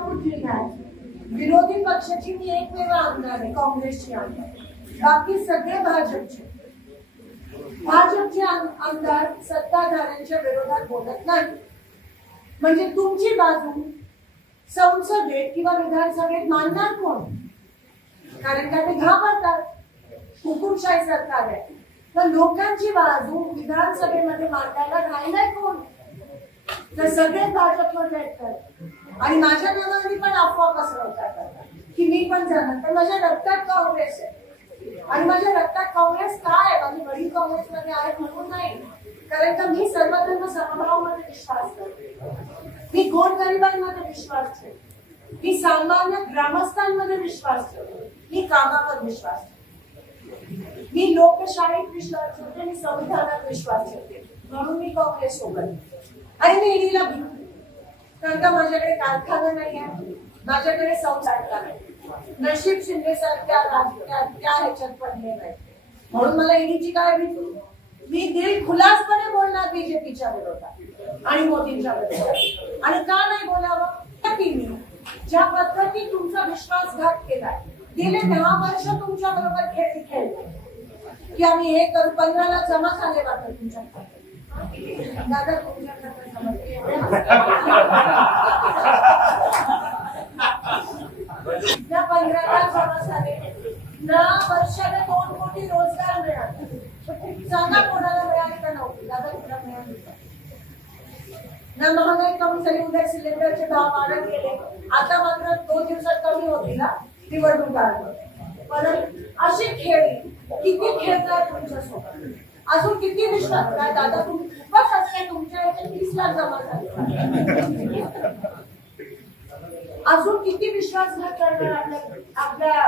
सोलापूर जिल्ह्यात विरोधी पक्षाची मी एकमेव आमदार आहे, काँग्रेसची आमदार, बाकी सगळे भाजपचे आमदार सत्ताधाऱ्यांच्या विरोधात बोलत नाही. म्हणजे तुमची बाजू संसदेत किंवा विधानसभेत मानणार कोण? कारण का ते घाबरतात, हुकुमशाही सरकार आहे. तर लोकांची बाजू विधानसभेमध्ये मांडायला राहिलाय कोण? तर सगळेच भाजपमध्ये आहेत. आणि माझ्या नावाने पण अफवा पसरवतात की मी पण जाणार, पण माझ्या रक्तात काँग्रेस आहे. आणि माझ्या रक्तात काँग्रेस काय आहे? माझे वडील काँग्रेसमध्ये आहेत म्हणून नाही, कारण का मी सर्वधर्म समभावामध्ये विश्वास करते, मी गोरगरिबांमध्ये विश्वास ठेवते, मी सामान्य ग्रामस्थांमध्ये विश्वास ठेवते, मी कामावर विश्वास ठेवते, मी लोकशाहीत विश्वास ठेवते, मी संविधानात विश्वास ठेवते. म्हणून मी काँग्रेस सोबत. आणि मी ईडीला भिडते, कारण का माझ्याकडे कारखाना नाही आहे, माझ्याकडे संसार नाही. नशीब शिंदे सारख्या त्या ह्याच्यात पडले नाही, म्हणून मला ईडीची काय भीती? मी दिल खुलासपणे बोलणार बीजेपीच्या विरोधात आणि मोदींच्या विरोधात. आणि का नाही बोलावं? की मी ज्या पद्धतीत तुमचा विश्वासघात केलाय, गेले 10 वर्ष तुमच्या बरोबर खेळले की आम्ही हे करू, 15ला जमा झाले वाटत तुमच्याकडे. दादा तुमच्याकडे या 15ला जमा झाले, 10 वर्षाने 2 कोटी रोजगार मिळाले. सांगा कोणाला मिळाली का नव्हती? दादा तुला मिळाली ना? महागाई कमी झाली, उद्या सिलेंडरचे भाव वाढत गेले, आता मात्र 2 दिवसात कमी होती ना निवडणूक आली. परत अशी खेळी किती खेळताय तुमच्यासोबत? अजून किती विश्वास? काय दादा तुम्ही खूपच असते, तुमच्या याचे 30 लाख जमा झाले. अजून किती विश्वासघात करणार आपल्या